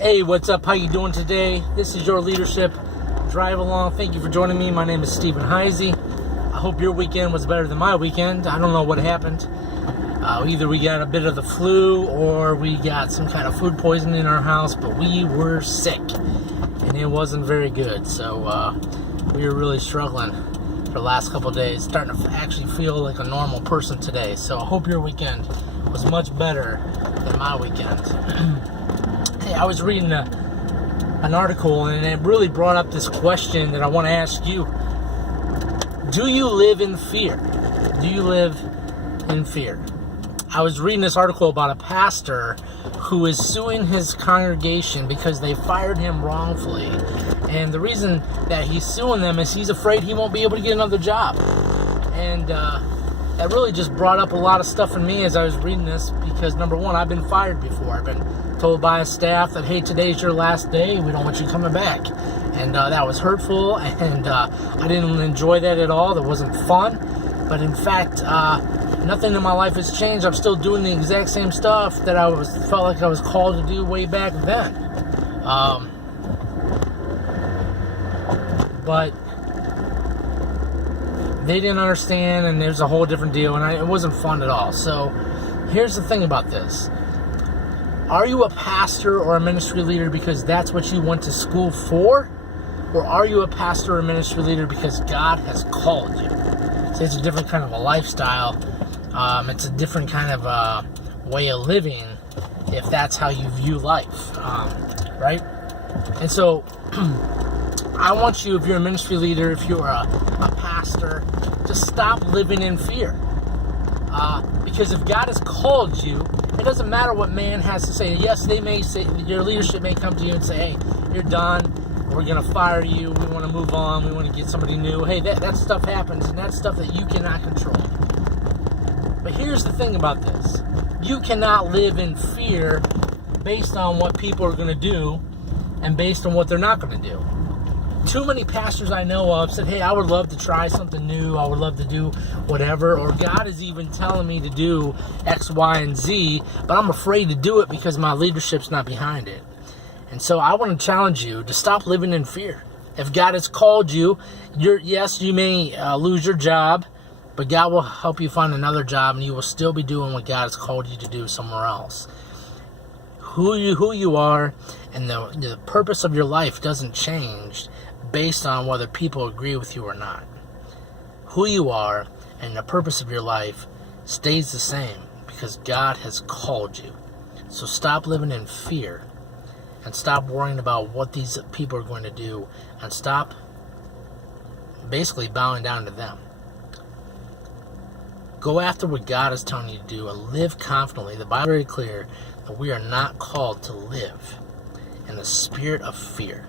Hey, what's up? How you doing today? This is your leadership drive along. Thank you for joining me. My name is Stephen Heisey. I hope your weekend was better than my weekend. I don't know what happened. Either we got a bit of the flu or we got some kind of food poisoning in our house, but we were sick and it wasn't very good. So we were really struggling for the last couple of days, starting to actually feel like a normal person today. So I hope your weekend was much better than my weekend. Hey, I was reading an article and it really brought up this question that I want to ask you. Do you live in fear? Do you live in fear? I was reading this article about a pastor who is suing his congregation because they fired him wrongfully. And the reason that he's suing them is he's afraid he won't be able to get another job. And that really just brought up a lot of stuff in me as I was reading this because, number one, I've been fired before. I've been told by a staff that, hey, today's your last day. We don't want you coming back. And that was hurtful, and I didn't enjoy that at all. That wasn't fun. But in fact, nothing in my life has changed. I'm still doing the exact same stuff that I felt like I was called to do way back then. But they didn't understand, and there's a whole different deal, and it wasn't fun at all. So here's the thing about this. Are you a pastor or a ministry leader because that's what you went to school for? Or are you a pastor or a ministry leader because God has called you? So it's a different kind of a lifestyle. It's a different kind of way of living if that's how you view life, right? And so I want you, if you're a ministry leader, if you're a pastor, to stop living in fear. Because if God has called you, it doesn't matter what man has to say. Yes, they may say, your leadership may come to you and say, hey, you're done. We're going to fire you. We want to move on. We want to get somebody new. Hey, that stuff happens, and that's stuff that you cannot control. But here's the thing about this. You cannot live in fear based on what people are going to do and based on what they're not going to do. Too many pastors I know of said, hey, I would love to try something new. I would love to do whatever. Or God is even telling me to do X, Y, and Z, but I'm afraid to do it because my leadership's not behind it. And so I want to challenge you to stop living in fear. If God has called you, yes, you may lose your job, but God will help you find another job, and you will still be doing what God has called you to do somewhere else. Who you are and the purpose of your life doesn't change based on whether people agree with you or not. Who you are and the purpose of your life stays the same because God has called you. So stop living in fear and stop worrying about what these people are going to do and stop basically bowing down to them. Go after what God is telling you to do and live confidently. The Bible is very clear that we are not called to live in the spirit of fear.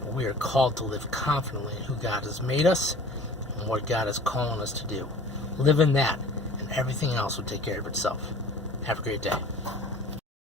But we are called to live confidently in who God has made us and what God is calling us to do. Live in that, and everything else will take care of itself. Have a great day.